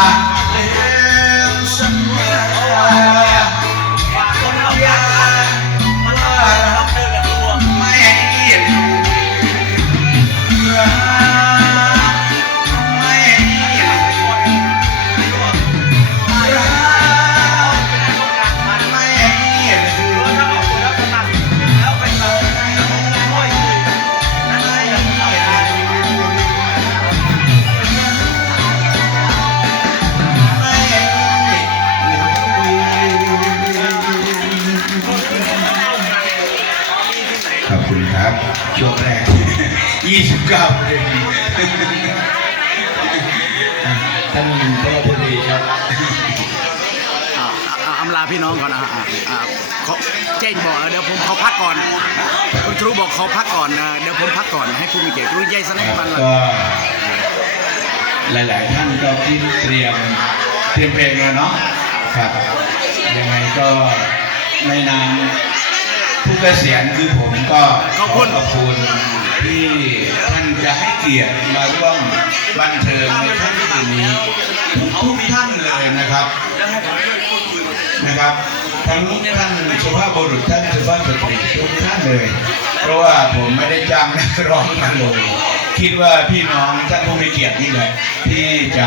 Ah! ช่วงแรก 29เพลงอะท่านพระพุทธีครับอ่าอ่าอำลาพี่น้องก่อนอ่าอ่าอ่าเขาเจนบอกเดี๋ยวผมขอพักก่อน คุณครูบอกขอพักก่อนนะเดี๋ยวผมพักก่อนให้คุณมีเกียรติครูใหญ่สนับมันละก็หลาย ๆ ท่านก็ที่เตรียมเตรียมเพลงแล้วเนาะครับยังไงก็ในนามผู้ เกษียณคือผมก็ขอบคุณขอบคุณที่ท่านจะให้เกียรติมาร่วมบันเทิงในค่ำคืนนี้ทุกท่านเลยนะครับนะครับทั้งท่านสุภาพบุรุษท่านสุภาพสตรีทุกท่านเลย เพราะว่าผมไม่ได้จ้างนักร้องมาเลยคิดว่าพี่น้องท่านผู้มีเกียรตินี่แหละที่จะ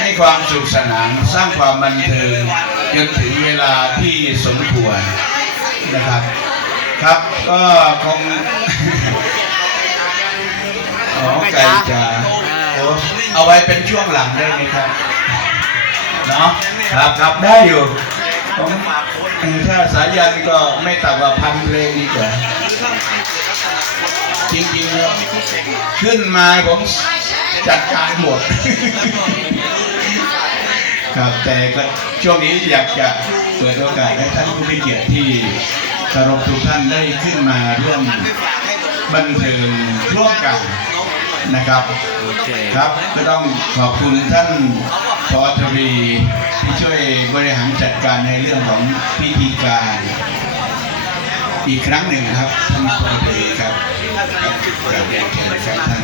ให้ความสุขสนานสร้างความบันเทิงจนถึงเวลาที่สมควรนะครับ ครับก็คงอ๋อไก่จะโอ้เอาไว้เป็นช่วงหลังได้ไหมครับเนาะครับครับได้อยู่ผมเออถ้าสายันก็ไม่ต่ำกว่าพันเพลงดีกว่าจริงๆแล้วขึ้นมาผมจัดการหมด ครับแต่ก็ช่วงนี้อยากจะเปิดโอกาสให้ท่านผู้มีเกียรติที่เคารพทุกท่านได้ขึ้นมาร่วมบันเทิงร่วมกันนะครับโอเคครับก็ต้องขอบคุณท่านพอทวีที่ช่วยบริหารจัดการในเรื่องของพิธีการอีกครั้งหนึ่งครับท่านพอทวีครับครับกราบเรียนเชิญครับท่าน